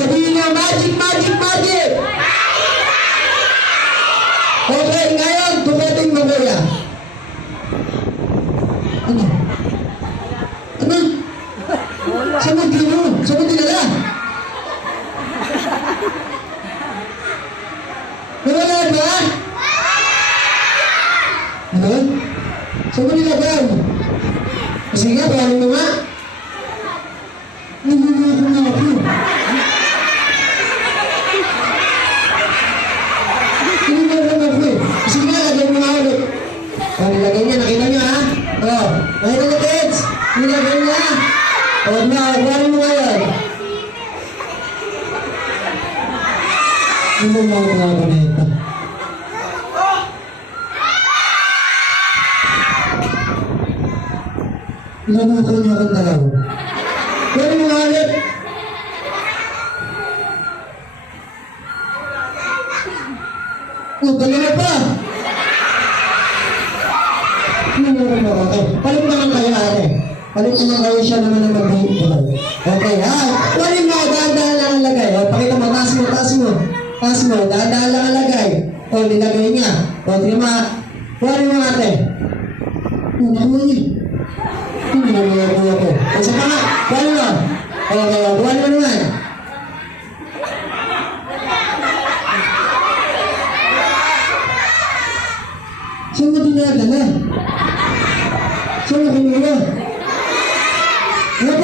Sabihin niyo, magic, magic, magic! Okay, ngayon, tumating mo kuya. Ano? Ano? Saan mo? Saan mo dinala? Nawala ba? Ano? Saan mo nilagay? Kasi nga, paano mo nga? Nililito na ako. Nililito na ako eh. Kasi nga, lagay mo nga ulit. Nilagay niya, nakita niyo ha? Nakita niyo kids? Nilagay niya. Huwag na, paano mo nga yun? Ano mo ako nga na ito? Ilanukol niyo akong dalaw. Paano mo nga ulit? Talaga pa! Palit naman kayo ate. Palit naman kayo siya naman ang mag-hate. Okay ha? Palit mo, dahan-dahan lang ang lagay. Pakita mo, taas mo, taas mo. Taas mo, dahan-dahan lang ang lagay. Nilagay niya. Tingnan mo, palit mo ate. Nakuha niya. Hindi na mga ko. Isa pa nga, palit mo. Okay, buwan mo naman. Saan mo dinadala? Saan mo kinuha?